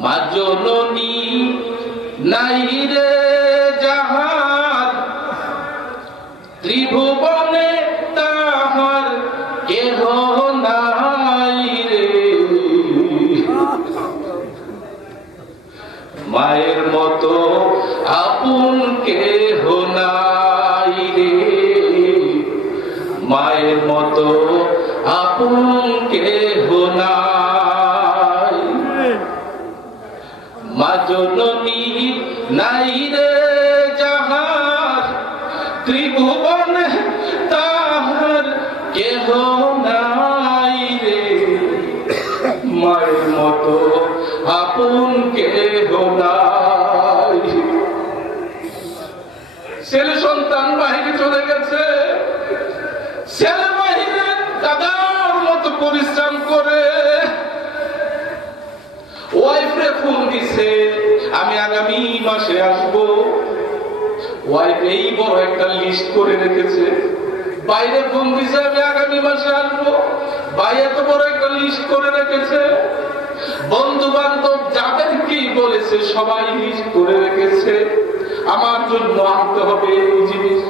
মা নাই রে যাহার ত্রিভুবনে ছেলে সন্তান বাহিরে চলে গেছে। ছেলে বাহিরে দাদার মতো পরিশ্রম করে ওয়াইফরে ফোন দিছে। আমি আগামী মাসে আসব। ওয়াইফ এই বড় একটা লিস্ট করে রেখেছে। বাইরে ফোন দিছে, আমি আগামী মাসে আসব। ভাই এত বড় একটা লিস্ট করে রেখেছে। বন্ধু বান্ধব যাদেরকেই বলেছে, সবাই লিস্ট করে রেখেছে। আমার জন্য আনতে হবে এই জিনিস।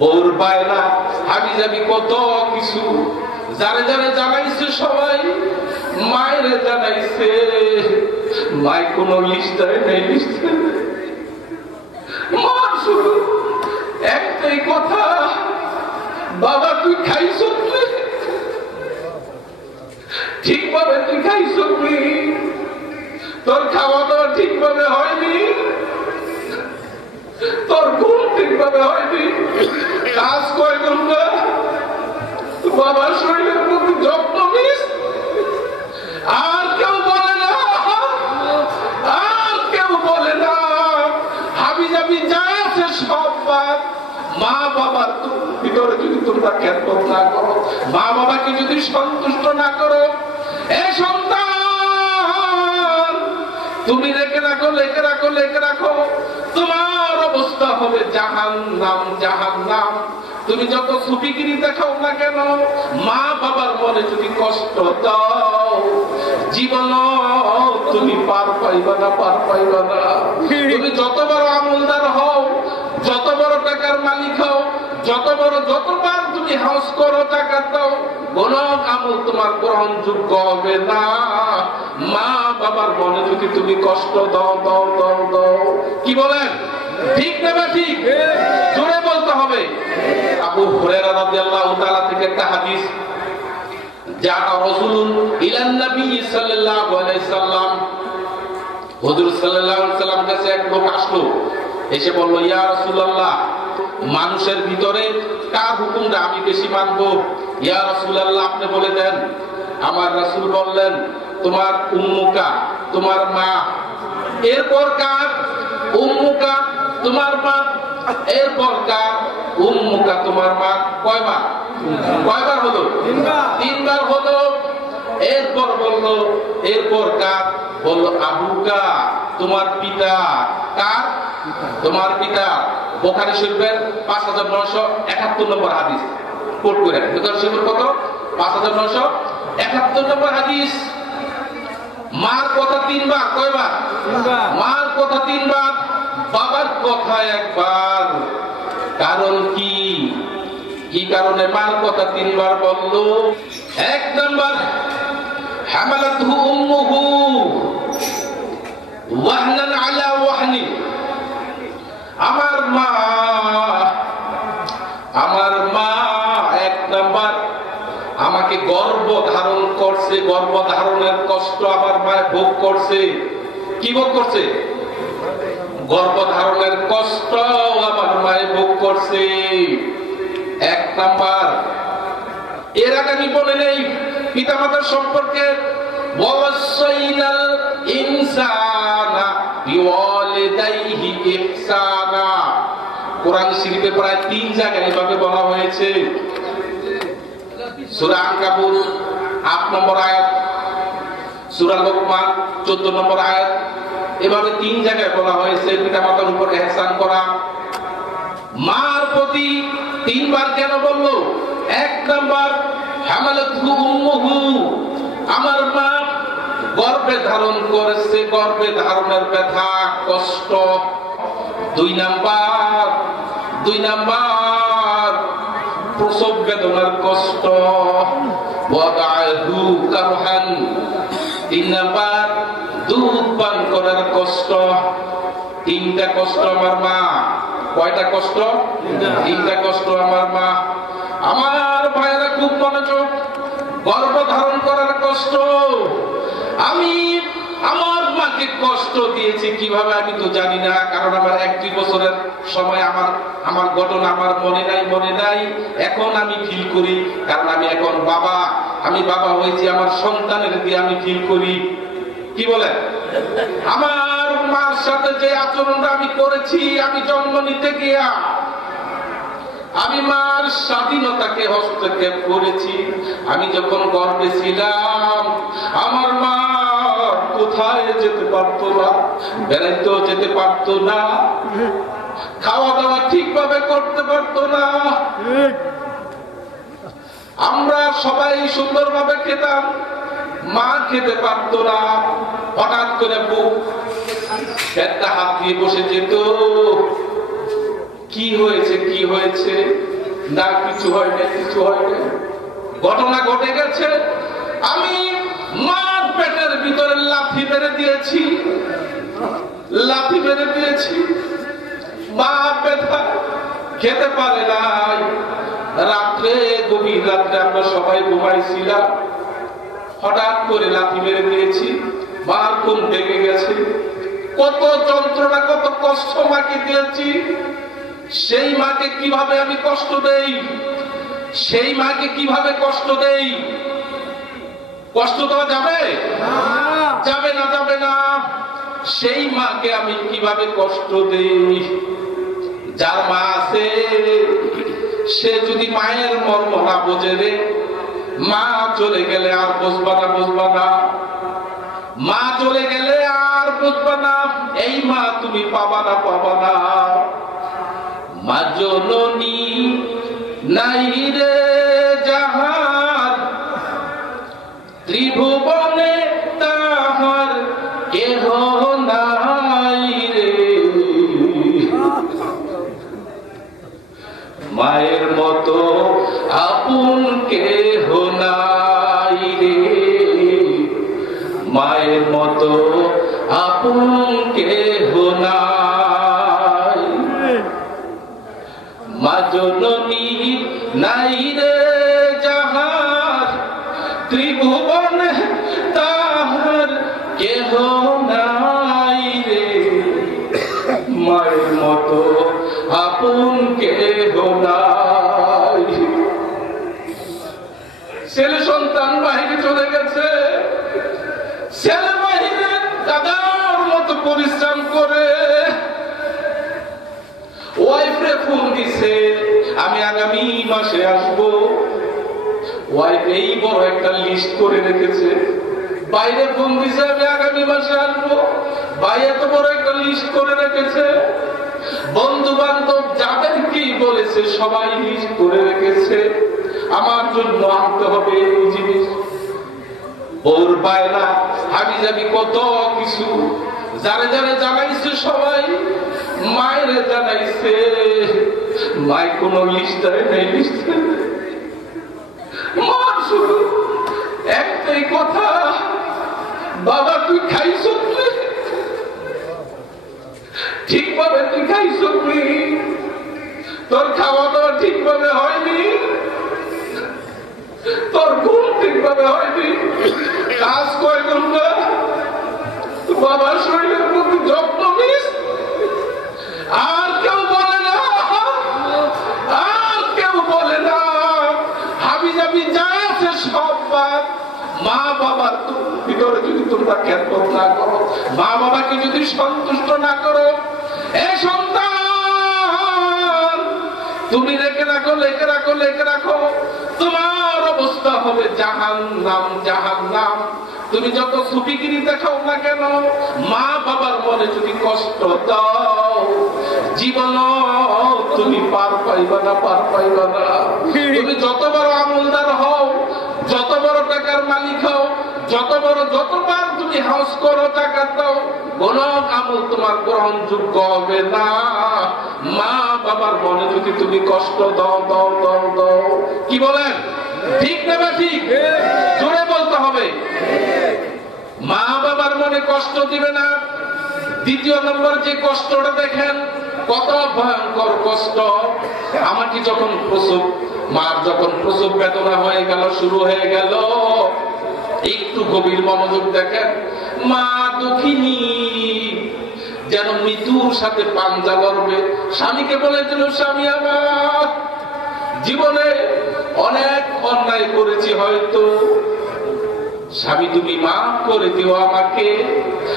ওর বায়না হাবি যাবি কত কিছু। যারে যারে জানাইছে সবাই, মায়ের জানাইছে। মায় কোন লিস্ট দেয় নাই লিস্ট মার শুধু একটাই কথা, বাবা, তুই খাইছ? ঠিকভাবে তুই খাইছ? তোর খাওয়া দাওয়া ঠিকভাবে হয়নি? তোর ঘুম ঠিকভাবে হয়নি। কাজ কয় বাবার শরীরের প্রতি যত্ন নিস। আর কেউ বলে না, আর কেউ বলে না। হাবি যা আছে সব মা বাবার ভিতরে যদি তোমরা না করো, মা বাবাকে যদি সন্তুষ্ট না করো, এ সন্তান, তুমি রেখে রাখো, লেখে রাখো লেখে রাখো। তোমার অবস্থা হবে জাহান নাম জাহান নাম তুমি যত সুফিগিরি দেখাও না কেন, মা বাবার মনে যদি কষ্ট দাও, জীবন তুমি পার পাইবা না, পার পাইবা না। তুমি যত বড় আমলদার হও, যত বড় টাকার মালিক হও, যত বড় যতবার তুমি হাউস করো, টাকা দাও কোন আমল তোমার গ্রহণযোগ্য হবে না। মা বাবার মনে যদি তুমি কষ্ট দাও দাও দাও দাও, কি বলেন? ঠিক না বা ঠিক? জোরে বলতে হবে। আবু রাদিয়াল্লাহু তাআলা থেকে একটা হাদিস যা ইলান নবী সাল্লাল্লাহু আলাইহি সাল্লাম, হুজুর সাল্লাল্লাহু আলাইহি সাল্লাম কাছে এক লোক আসলো, এসে বলল, ইয়া রাসূলুল্লাহ, মানুষের ভিতরে কার হুকুমটা আমি বেশি মানবো? ইয়া রাসূলুল্লাহ, আপনি বলে দেন। আমার রাসূল বললেন, তোমার উম্মুকা, তোমার মা। এরপর কার উম্মুকা? তোমার মা এরপর কার? উম্মুকা তোমার মা। কয়বার কয়বার হলো? তিনবার। হলো। এরপর বলল এরপর কার? বলল আবুকা তোমার পিতা। কার? তোমার পিতা। বোখারি শরীফের পাঁচ হাজার নয়শো একাত্তর নম্বর হাদিস। কোট করে বোখারি শরীফের কত? পাঁচ হাজার নয়শো একাত্তর নম্বর হাদিস। মার কথা তিনবার। কয়বার? মার কথা তিনবার। বাবার কথা একবার। কারণ কি? কি কারণে মার কথা তিনবার বলল? এক নম্বর, হামালাতহু উম্মুহু ওয়াহনান আলা ওয়াহনি। আমার মা আমার মা, এক নাম্বার, আমাকে গর্ব ধারণ করছে, গর্ব ধারণের কষ্ট আমার মায়ের ভোগ করছে। কি ভোগ করছে? গর্ব ধারণের কষ্ট আমার মায়ের ভোগ করছে। এক নাম্বার, এর আগে আমি বলে নেই, পিতামাতার সম্পর্কে ইনসানা বিওয়ালিদাইহি ইহসানা। কোরআন শরীফে প্রায় তিন জায়গায় এভাবে বলা হয়েছে। সূরা আনকাবুত আট নম্বর আয়াত, সূরা লোকমান, চোদ্দ নম্বর আয়াত এভাবে তিন জায়গায় বলা হয়েছে পিতামাতার উপর এহসান করা। মার প্রতি তিনবার কেন বলল? এক নাম্বার আমার মা গর্ভে ধারণ করেছে গর্ভে ধারণের ব্যথা, কষ্ট। দুই নাম্বার দুই নাম্বার, প্রসব বেদনার কষ্ট। তিন নাম্বার দুধ পান করার কষ্ট, তিনটা কষ্ট আমার মা। কয়টা কষ্ট? তিনটা কষ্ট আমার মা। আমার ভাইয়েরা খুব মনোযোগ গর্ভ ধারণ করার কষ্ট। আমি আমার মাকে কষ্ট দিয়েছি, কীভাবে আমি তো জানি না, কারণ আমার এক দুই বছরের সময় আমার আমার ঘটনা আমার মনে নাই মনে নাই। এখন আমি ফিল করি, কারণ আমি এখন বাবা। আমি বাবা হয়েছি, আমার সন্তানের দিয়ে আমি ফিল করি। কি বলেন আমার মার সাথে যে আচরণটা আমি করেছি আমি জন্ম নিতে গিয়া আমি মার স্বাধীনতাকে হস্তক্ষেপ করেছি। আমি যখন গর্বে ছিলাম আমার মা কোথায় যেতে পারতো না বেড়াইতেও যেতে পারতো না খাওয়া দাওয়া ঠিকভাবে করতে পারতো না। আমরা সবাই সুন্দরভাবে খেতাম। মা খেতে পারতো না। হঠাৎ করে বুক একটা হাত দিয়ে বসে যেত। কি হয়েছে কি হয়েছে? না, কিছু হয় না কিছু হয় না ঘটনা ঘটে গেছে। আমি মার পেটের ভিতরে লাথি মেরে দিয়েছি। লাথি মেরে দিয়েছি। মা ব্যথা খেতে পারে নাই। রাত্রে গভীর রাত্রে আমরা সবাই ঘুমাইছিলাম। হঠাৎ করে লাথি মেরে দিয়েছি ঘুম ভেঙে গেছে। কত যন্ত্রণা, কত কষ্ট মাকে দিয়েছি। সেই মাকে কীভাবে আমি কষ্ট দেই? সেই মাকে কীভাবে কষ্ট দেই? কষ্ট দেওয়া যাবে? যাবে না যাবে না। সেই মাকে আমি কীভাবে কষ্ট দেই? যার মা আছে, সে যদি মায়ের মর্ম না বোঝে রে মা চলে গেলে আর বুঝবা না বুঝবা না। মা চলে গেলে আর বুঝবা না, এই মা তুমি পাবা না পাবা না। মা জননী নাই রে। দিছে আমি আগামী মাসে আসব। ওয়াইফ এই বড় একটা লিস্ট করে রেখেছে। বাইরে ফোন দিছে, আমি আগামী মাসে আসব। ভাই এত বড় একটা লিস্ট করে রেখেছে। বন্ধু বান্ধব যাদের কি বলেছে, সবাই লিস্ট করে রেখেছে। আমার জন্য আনতে হবে এই জিনিস। ওর বায়না হাবি যাবি কত কিছু। যারে যারে জানাইছে সবাই, মায়ের জানাইছে। মাই কোন লিস্ট নেই, লিস্ট মার শুধু একটাই কথা, বাবা, তুই খাইছ ঠিকভাবে তুই খাইছ তোর খাওয়া দাওয়া ঠিকভাবে হয়নি? তোর ঘুম ঠিকভাবে হয়নি? কাজ কয় ঘণ্টা? বাবার শরীরের সব মা বাবার ভিতরে যদি তোমরা খেয়াল না করো, মা বাবাকে যদি সন্তুষ্ট না করো, এ সন্তান, তুমি রেখে রাখো, লেখে রাখো লেখে রাখো, তোমার অবস্থা হবে জাহান নাম জাহান নাম তুমি যত সুফিগিরি দেখাও না কেন, মা বাবার মনে যদি কষ্ট দাও, জীবন তুমি পার পাইবা না, পার পাইবা না। তুমি যত বড় আমলদার হও মালিক হও যত বড় যতবার তুমি হাউস করো, টাকা দাও কোন আমল তোমার গ্রহণযোগ্য হবে না। মা বাবার মনে যদি তুমি কষ্ট দাও দাও দাও দাও, কি বলেন? ঠিক নেবে ঠিক? জোরে বলতে হবে। মা বাবার মনে কষ্ট দিবে না। দ্বিতীয় নম্বর, যে কষ্টটা দেখেন, কত ভয়ঙ্কর কষ্ট। আমাকে যখন প্রসব, মার যখন প্রসব বেদনা হয়ে গেল, শুরু হয়ে গেল একটু গভীর মনোযোগ দেখেন। মা দুঃখিনী, যেন মৃত্যুর সাথে পাঞ্জা লড়বে স্বামীকে বলেছিল, স্বামী আমার, জীবনে অনেক অন্যায় করেছি হয়তো। স্বামী, তুমি মাফ করে দিও আমাকে।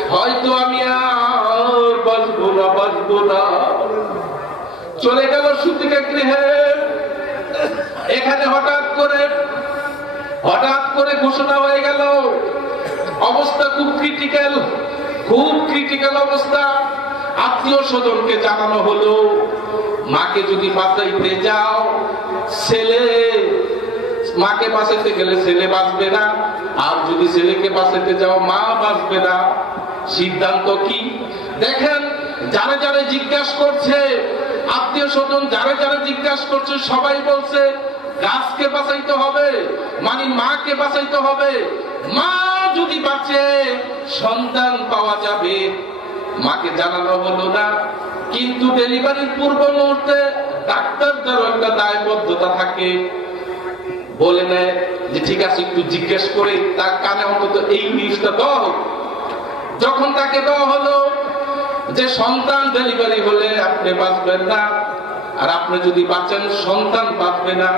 হয়তো আমি আর বাঁচবো না বাঁচবো না। চলে গেল সুতিকা গৃহে। এখানে হঠাৎ করে হঠাৎ করে ঘোষণা হয়ে গেল, অবস্থা খুব ক্রিটিক্যাল খুব ক্রিটিক্যাল অবস্থা। আত্মীয় স্বজনকে জানানো হলো, মাকে যদি বাঁচাইতে যাও, ছেলে, মাকে বাঁচাইতে গেলে ছেলে বাঁচবে না। আর যদি ছেলেকে বাঁচাইতে যাও, মা বাঁচবে না। সিদ্ধান্ত কি? দেখেন, যারা যারা জিজ্ঞাসা করছে, আত্মীয় স্বজন যারা যারা জিজ্ঞাসা করছে, সবাই বলছে গাছকে বাঁচাইতে হবে মানে মাকে বাঁচাইতে হবে। মা যদি বাঁচে, সন্তান পাওয়া যাবে। মাকে জানানো হলো না, কিন্তু ডেলিভারির পূর্ব মুহূর্তে ডাক্তারদেরও একটা দায়বদ্ধতা থাকে। বলে নেয় যে, ঠিক আছে, একটু জিজ্ঞেস করে তার কানে অন্তত এই নিউজটা দেওয়া হোক যখন তাকে দেওয়া হলো যে, সন্তান ডেলিভারি হলে আপনি বাঁচবেন না। আর আপনি যদি বাঁচেন, সন্তান বাঁচবে না।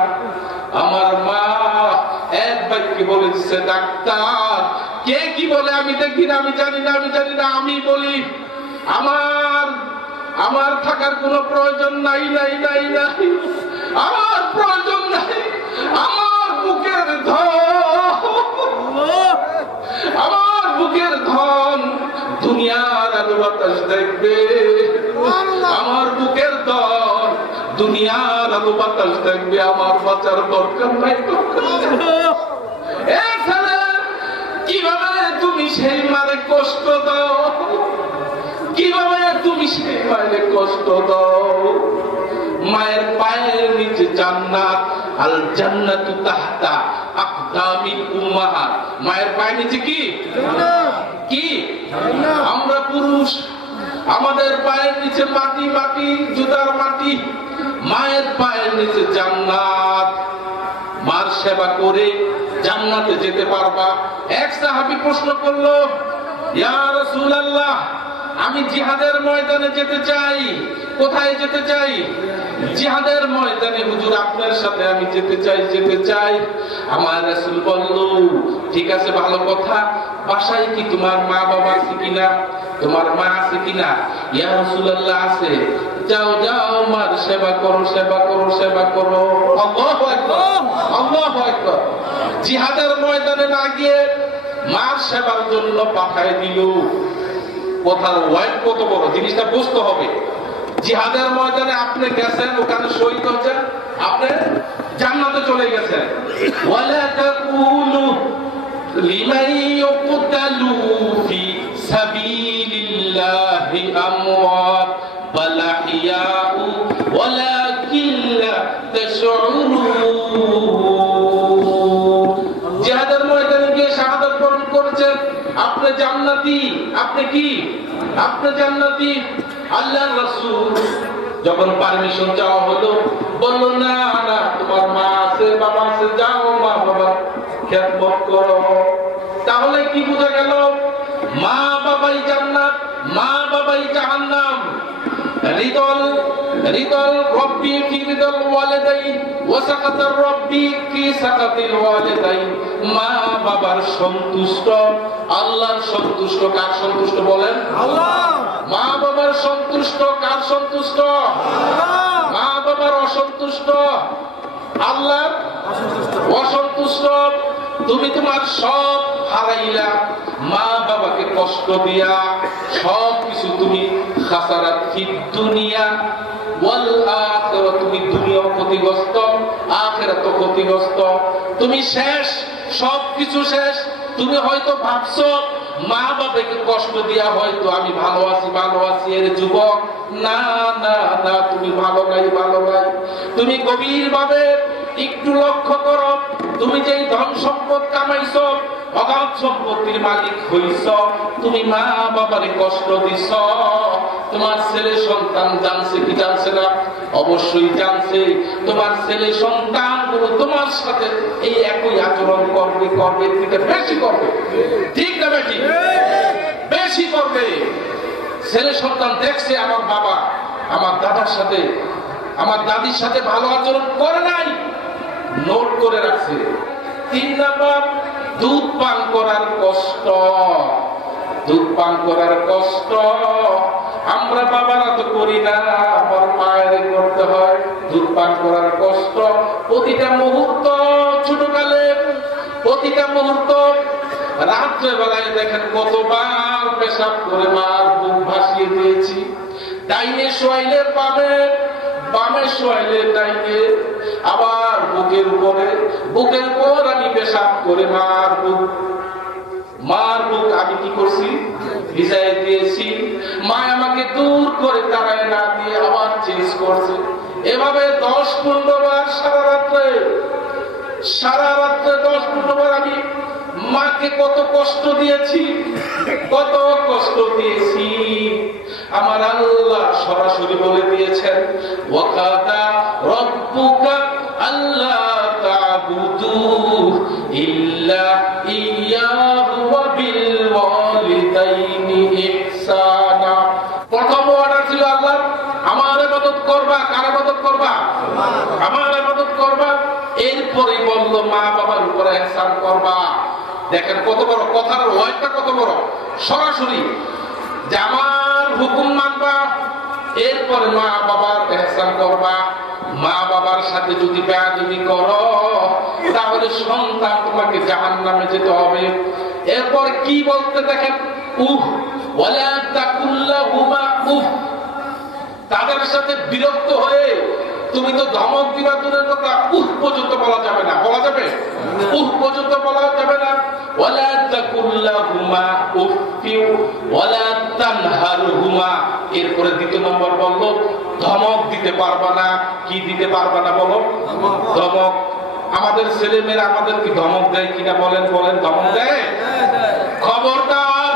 আমার মা এক বাক্যে বলে দিচ্ছে ডাক্তার, কে কি বলে? আমি দেখি না, আমি জানি না, আমি জানি না, আমি বলি, আমার আমার থাকার কোনো প্রয়োজন নাই নাই নাই নাই, আমার প্রয়োজন নাই, আমার বুকের ধন, আমার বুকের ধন, দুনিয়ার আলো বাতাস দেখবে আমার বুকের ধন দুনিয়ার আলো বাতাস দেখবে আমার বাঁচার দরকার নাই কীভাবে তুমি সেই মারে কষ্ট দাও? কীভাবে তুমি সেই মায়ের কষ্ট দাও? মায়ের পায়ের নিচে জান্নাত আল জান্নাতু তাহতা আকদামিল উম্মাহাত মায়ের পায়ের নিচে কি? কি? আমরা পুরুষ আমাদের পায়ের নিচে মাটি মাটি জুতার মাটি মায়ের পায়ের নিচে জান্নাত। মার সেবা করে জান্নাতে যেতে পারবা। এক সাহাবি প্রশ্ন করল, ইয়া রাসূলুল্লাহ আমি জিহাদের ময়দানে যেতে চাই। কোথায় যেতে চাই? জিহাদের ময়দানে। হুজুর, আপনার সাথে আমি যেতে চাই যেতে চাই। আমার রাসূল বলল, ঠিক আছে, ভালো কথা। বাসায় কি তোমার মা বাবা আছে কিনা? তোমার মা আছে কিনা? ইয়া রাসূলুল্লাহ, আছে। যাও যাও, মার সেবা করো সেবা করো সেবা করো। আল্লাহু আকবার আল্লাহু আকবার। জিহাদের ময়দানে না গিয়ে মার সেবার জন্য পাঠায় দিল। কথার ওয়াইড কত বড়? জিনিসটা বুঝতে হবে। জিহাদের ময়দানে আপনি গেছেন, ওখানে শহীদ হচ্ছেন আপনি জান্নাতে চলে গেছেন। ওয়ালা তাকুলু লিমান ইউকতালু ফি সাবিলিল্লাহি আমওয়াত, বাল আহইয়াউ, ওয়ালাকিন লা তাশউরুন। জিহাদের ময়দানে গিয়ে শাহাদাত বরণ করেছেন। আপনি জান্নাতি, আপনি কি? আপনি জান্নাতি। আল্লাহর রাসূল। যখন পারমিশন চাওয়া হলো, বলল, না না, তোমার মা আছে, বাবা আছে, যাও, মা, বাবা, খেদমত করো। তাহলে কি বোঝা গেল? মা বাবাই জান্নাত, মা বাবাই জাহান্নাম। রিদল রব্বি ফি রিদল ওয়ালিদাইন ওয়া সাকাতার রব্বি ফি সাকাতিল ওয়ালিদাইন মা বাবার সন্তুষ্ট আল্লাহর সন্তুষ্ট কার সন্তুষ্ট বলেন? আল্লাহ! মা বাবার সন্তুষ্ট কার সন্তুষ্ট? মা বাবার অসন্তুষ্ট আল্লাহর অসন্তুষ্ট। তুমি তোমার সব হারাইলা, মা বাবাকে কষ্ট দিয়া, সব কিছু তুমি খাসারাত ফিদ দুনিয়া শেষ তুমি হয়তো মা বাবাকে কষ্ট দিয়া হয়তো আমি ভালো আছি ভালো আছি যুবক। না না না, তুমি ভালো তুমি গভীর ভাবে একটু লক্ষ্য করো তুমি যেই ধন সম্পদ কামাইছ, অগাধ সম্পত্তির মালিক হইছ, তুমি মা বাবারে কষ্ট দিছ, তোমার ছেলে সন্তান জানছে কি জানছে না? অবশ্যই জানছে। তোমার ছেলে সন্তানগুলো তোমার সাথে এই একই আচরণ করবে করবে, থেকে বেশি করবে। ঠিক না বেশি বেশি করবে। ছেলে সন্তান দেখছে আমার বাবা, আমার দাদার সাথে, আমার দাদির সাথে ভালো আচরণ করে নাই। নোট করে রাখছে। তিন নাম্বার, দুধ পান করার কষ্ট। দুধ পান করার কষ্ট আমরা বাবারা তো করি না আমার মায়ের করতে হয়। দুধ পান করার কষ্ট প্রতিটা মুহূর্ত ছোটকালে, প্রতিটা মুহূর্ত রাত্রে বেলায় দেখেন কতবার পেশাব করে মার বুক ভাসিয়ে দিয়েছি। ডাইনে শোয়াইলে পাবে বামে শোয়াইলে ডাইনে আবার বুকের উপরে, বুকের উপর আমি পেশাব করে মার বুক। মার বুক আমি কি করছি? ভিজাই দিয়েছি। মা আমাকে দূর করে তারায় না দিয়ে আবার চেঞ্জ করছে। এভাবে দশ পনেরো বার সারা রাত্রে সারা রাত্রে দশ পনেরো বার আমি মাকে কত কষ্ট দিয়েছি, কত কষ্ট দিয়েছি। আমার আল্লাহ সরাসরি বলে দিয়েছেন ওয়াকাদা রব্বুকা আল্লাহ তা'বুদু ইল্লা ইয়াহু ওয়া বিল ওয়ালিদাইনি ইহসানা। প্রথম অর্ডার ছিল আল্লাহ আমার ইবাদত করবা কার ইবাদত করবা? আমার। ইবাদত করবা। এরপরে বলল মা বাবার উপরে ইহসান করবা। দেখেন কত বড় কথার ওয়াইটা কত বড়? সরাসরি যে আমার হুকুম মানবা এরপরে মা বাবার এহসান করবা। মা বাবার সাথে যদি বেয়াদবি করো তাহলে সন্তান তোমাকে জাহান নামে যেতে হবে। এরপর কি বলতে দেখেন? উহ ওয়ালা তাকুল্লাহুমা উহ। তাদের সাথে বিরক্ত হয়ে তুমি তো ধমক দিবা দূরের কথা উহ পর্যন্ত বলা যাবে না। বলা যাবে? উহ পর্যন্ত বলা যাবে না। ওয়ালা তাকুল্লাহুমা উফিউ ওয়ালা তানহারহুমা এরপরে দ্বিতীয় নম্বর বলল, ধমক দিতে পারবা না। কি দিতে পারবা না বলো? ধমক। আমাদের ছেলে মেয়েরা আমাদের কি ধমক দেয় কিনা বলেন বলেন, ধমক দেয়? খবরদার,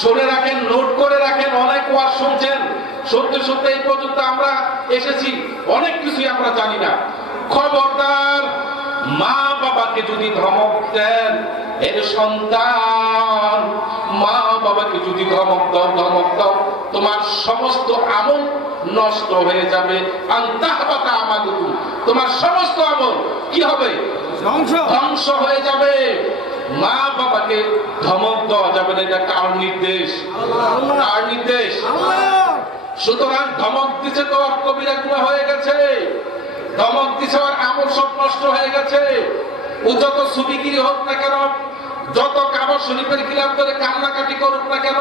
শুনে রাখেন, নোট করে রাখেন, অনেক ওয়াজ শুনছেন। সত্যি সত্যি এই পর্যন্ত আমরা এসেছি, অনেক কিছুই আমরা জানি না। খবরদার মা বাবাকে যদি ধমক দেন এর সন্তান মা বাবাকে যদি ধমক দাও ধমক দাও তোমার সমস্ত আমল নষ্ট হয়ে যাবে। তোমার সমস্ত আমল কি হবে? ধ্বংস। ধ্বংস হয়ে যাবে। মা বাবাকে ধমক দেওয়া যাবে না এটা কার নির্দেশ? কার নির্দেশ? সুতরাং ধমক দিছে তো কবিরা গুণা হয়ে গেছে। দিছে আর আমল সব নষ্ট হয়ে গেছে। ও যত সুবিগিরি হোক না কেন, যত কাবার শরীফের খিলাফ করে কান্নাকাটি করুক না কেন,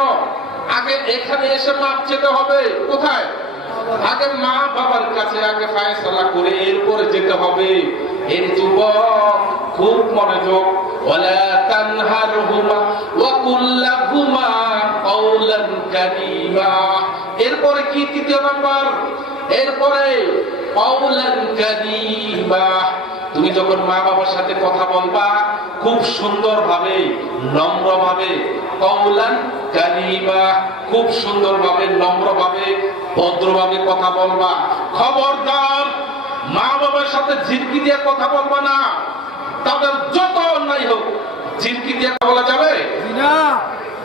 আগে এখানে এসে মাপ যেতে হবে। কোথায়? আগে মা বাবার কাছে আগে ফায়সালা করে এরপরে যেতে হবে। এর যুবক খুব মনোযোগ, ওয়ালা তানহারহুমা ওয়া কুল্লাহুমা কারীমা। এরপরে কি তৃতীয় নাম্বার? এরপরে তুমি যখন মা বাবার সাথে কথা বলবা খুব সুন্দর ভাবে নম্র ভাবে কৌলান খুব সুন্দর ভাবে নম্র ভাবে ভদ্র ভাবে কথা বলবা। খবরদার মা বাবার সাথে ঝিরকি দিয়ে কথা বলবা না। তাদের যত অন্যায় হোক ঝিরকি দিয়ে কথা বলা যাবে?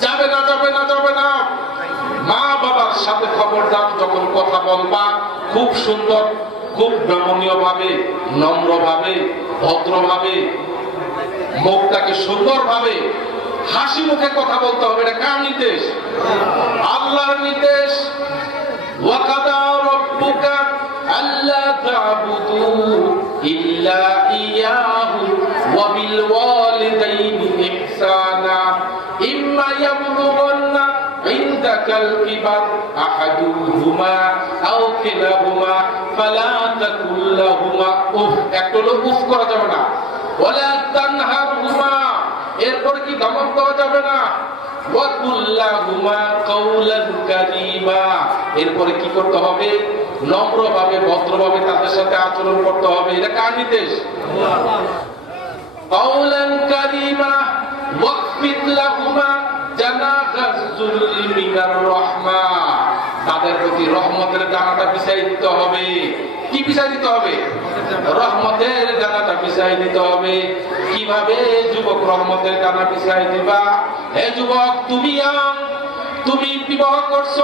যাবে না যাবে না যাবে না। মা বাবার সাথে খবরদার যখন কথা বলবা, খুব সুন্দর, খুব নমনীয় ভাবে নম্র ভাবে ভদ্র ভাবে মুখটাকে সুন্দর ভাবে হাসি মুখে কথা বলতে হবে। এটা কার নির্দেশ? আল্লাহর নির্দেশ। ওয়াকাদা রব্বুকা ইল্লা ওয়া عندك الكبر أحدهما أو كلاهما فلا تقل لهما أف একটা হলো উফ করা যাবে না ولا تنهرهما এরপরে কি ধমক দেওয়া যাবে না ওয়াকুল্লাহুমা কাউলান কারীমা এরপরে কি করতে হবে নম্রভাবে ভদ্রভাবে তাদের সাথে আচরণ করতে হবে এটা কার নির্দেশ কাউলান কারীমা তাদের প্রতি রহমতের ডানাটা বিছাই দিতে হবে। কি বিছাই দিতে হবে? রহমতের ডানাটা বিছাই দিতে হবে। কীভাবে যুবক রহমতের ডানা বিছাই দিবা? হে যুবক, তুমি আম, তুমি বিবাহ করছ,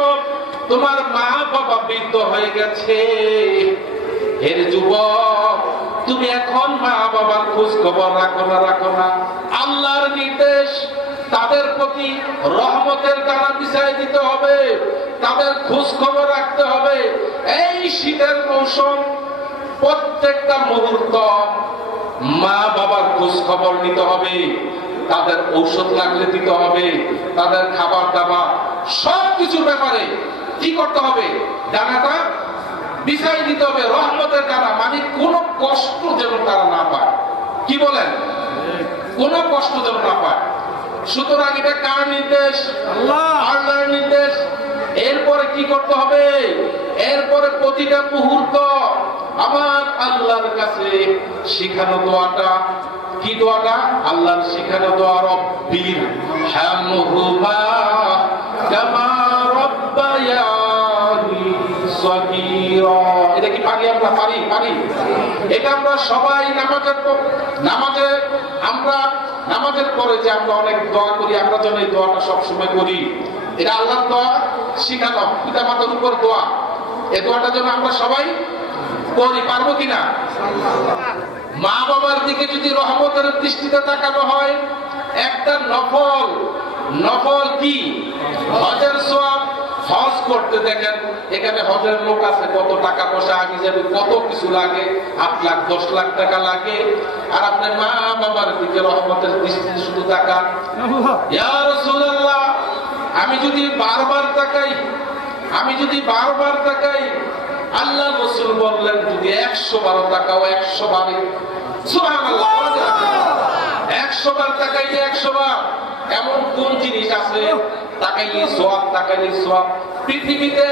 তোমার মা বাবা বৃদ্ধ হয়ে গেছে। এর যুবক, তুমি এখন মা বাবার খোঁজ খবর রাখো না রাখো না। আল্লাহর নির্দেশ তাদের প্রতি রহমতের ডানা বিছাই দিতে হবে, তাদের খোঁজ খবর রাখতে হবে। এই শীতের মৌসুম, প্রত্যেকটা মুহূর্ত মা বাবার খোঁজ খবর নিতে হবে, তাদের ঔষধ লাগলে দিতে হবে, তাদের খাবার দাবার সব কিছুর ব্যাপারে কি করতে হবে? ডানাটা বিছাই দিতে হবে, রহমতের ডানা মানে কোনো কষ্ট যেন তারা না পায়। কি বলেন? কোনো কষ্ট যেন না পায়। সুতরাং এটা কার নির্দেশ? আল্লাহ। আল্লাহর নির্দেশ। এরপরে কি করতে হবে? এরপরে প্রতিটা মুহূর্ত আমার আল্লাহর কাছে শিখানো দোয়াটা। কি দোয়াটা? আল্লাহর শিখানো দোয়া রব্বির হামহুমা কামা রব্বায়ানি সগীরা। এটা কি পারি আমরা? পারি পারি। এটা আমরা সবাই নামাজের নামাজে আমরা নামাজের পরে যে আমরা অনেক দোয়া করি, আমরা যেন এই দোয়াটা সবসময় করি। এটা আল্লাহর দোয়া শিখানো পিতা মাতার উপর দোয়া। এই দোয়াটা যেন আমরা সবাই করি, পারব কিনা? মা বাবার দিকে যদি রহমতের দৃষ্টিতে তাকানো হয়, একটা নফল নফল কি? হজের সোয়াব হজ করতে দেখেন এখানে হজের লোক আছে কত টাকা পয়সা আগে যাবে কত কিছু লাগে আট লাখ দশ লাখ টাকা লাগে। আর আপনার মা বাবার দিকে রহমতের দৃষ্টিতে শুধু টাকা আমি যদি বারবার তাকাই আমি যদি বারবার তাকাই আল্লাহ রসুল বললেন যদি একশো বারো টাকাও একশো বারে। একশো বার তাকাইলে একশো বার। এমন কোন জিনিস আছে তাকাইলে সোয়াব তাকাইলে সোয়াব। পৃথিবীতে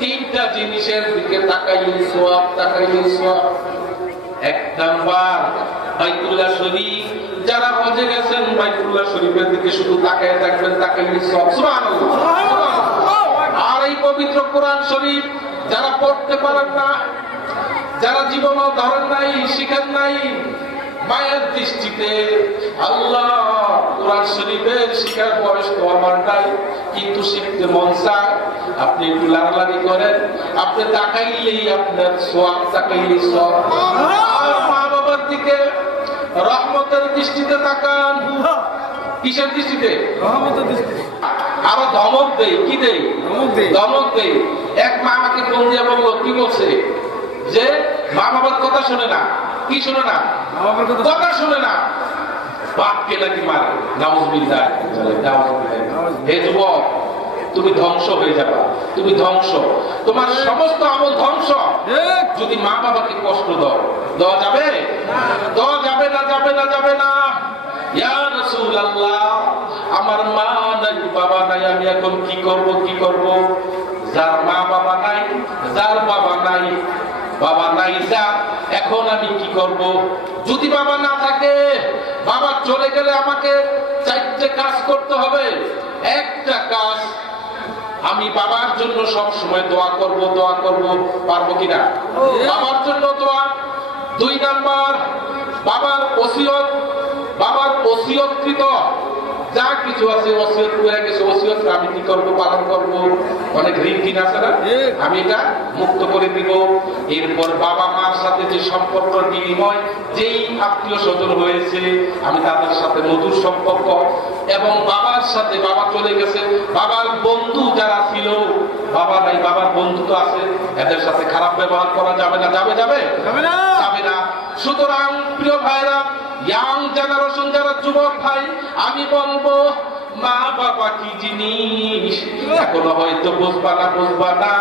তিনটা জিনিসের দিকে তাকাইলে সোয়াব তাকাইলে সোয়াব। এক নাম্বার, বাইতুল্লাহ শরীফ। যারা হজে গেছেন বাইতুল্লাহ শরীফের দিকে শুধু তাকায় থাকবেন, তাকাইলে সব সুবহানাল্লাহ। আর এই পবিত্র কোরআন শরীফ যারা পড়তে পারেন না, যারা জীবন ধরেন নাই, শিখেন নাই মায়ের দৃষ্টিতে আল্লাহ কোরআন শরীফের শিকার বয়স তো আমার নাই কিন্তু শিখতে মন চায়। আপনি একটু লাড়ালাড়ি করেন। আপনি তাকাইলেই আপনার সোয়াব তাকাইলেই সব। আর মা বাবার দিকে রহমতের দৃষ্টিতে তাকান। কিসের দৃষ্টিতে? আরও ধমক দেই কি দেই? ধমক দেই। এক মা আমাকে ফোন দিয়ে বলল কি বলছে? যে মা বাবার কথা শুনে না। কি শুনে না? কথা শুনে। না। বাপকে নাকি মারে। নাউজুবিল্লাহ। হে যুবক তুমি ধ্বংস হয়ে যাবা। তুমি ধ্বংস। তোমার সমস্ত আমল ধ্বংস। যদি মা বাবাকে কষ্ট দাও দেওয়া যাবে? দেওয়া যাবে না যাবে না যাবে না। আমার মা নাই বাবা নাই আমি এখন কি করব কি করব? যার মা বাবা নাই যার বাবা নাই বাবা নাই যা। এখন আমি কি করব? যদি বাবা না থাকে বাবা চলে গেলে আমাকে চারটে কাজ করতে হবে। একটা কাজ আমি বাবার জন্য সব সময় দোয়া করব দোয়া করব পারব কিনা বাবার জন্য দোয়া। দুই নাম্বার বাবার ওসিয়ত বাবার ওসিয়তকৃত। যা কিছু আছে ওসিয়ত করে গেছে ওসিয়ত আমি কি করব পালন করব? অনেক ঋণ কিন আছে না? আমি এটা মুক্ত করে দিব। এরপর বাবা মার সাথে যে সম্পর্ক বিনিময় যেই আত্মীয় স্বজন হয়েছে আমি তাদের সাথে মধুর সম্পর্ক। এবং বাবার সাথে বাবা চলে গেছে। বাবার বন্ধু যারা ছিল বাবা নাই বাবার বন্ধু তো আছে। এদের সাথে খারাপ ব্যবহার করা যাবে না যাবে যাবে? যাবে না। যাবে না। সুতরাং প্রিয় ভাইরা যুবক ভাই, আমি বলব, মা বাবা কি জিনিস? এখনও হয়তো বুঝবা না বুঝবা না।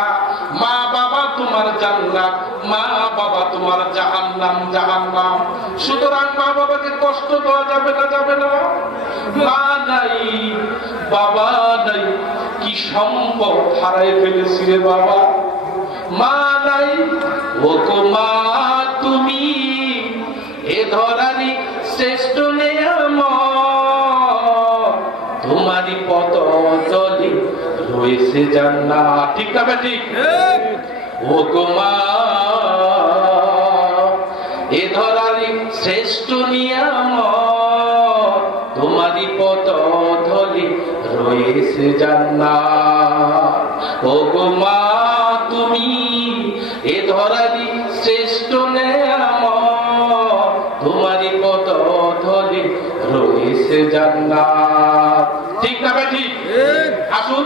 মা বাবা তোমার জান্নাত, মা বাবা তোমার জাহান্নাম জাহান্নাম। সুতরাং মা বাবাকে কষ্ট দেওয়া যাবে না যাবে না। মা নাই, বাবা নাই, কি সম্পদ হারাই ফেলেছি রে বাবা। মা নাই ও মা, তুমি এ ধরারি রয়েছে জান্নাত। ঠিক না ঠিক? ও গো মা এ ধরারি শ্রেষ্ঠ নিয়াম তোমারই পদ ধরে রয়েছে জান্নাত। ও গো মা তুমি এ ধরারি শ্রেষ্ঠ নিয়ামত তোমারই পদ ধরে রয়েছে জান্নাত ঠিক না ভাই ঠিক আসুন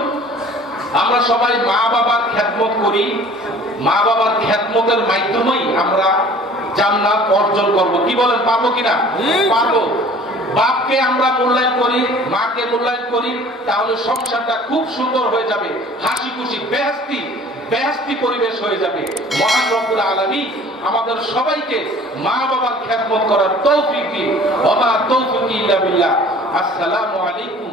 আমরা সবাই মা বাবার খ্যাতমত করি। মা বাবার খ্যাতমতের মাধ্যমেই আমরা জান্নাত অর্জন করব। কি বলেন পারব কিনা? পারব। বাপকে আমরা মূল্যায়ন করি মাকে মূল্যায়ন করি তাহলে সংসারটা খুব সুন্দর হয়ে যাবে হাসি খুশি বেহস্তি বেহস্তি পরিবেশ হয়ে যাবে। মহান রব্বুল আলমী আমাদের সবাইকে মা বাবার খ্যাতমত করার তৌফিক দিন। অমা তৌফিক ইল্লা বিল্লাহ। আসসালামু আলাইকুম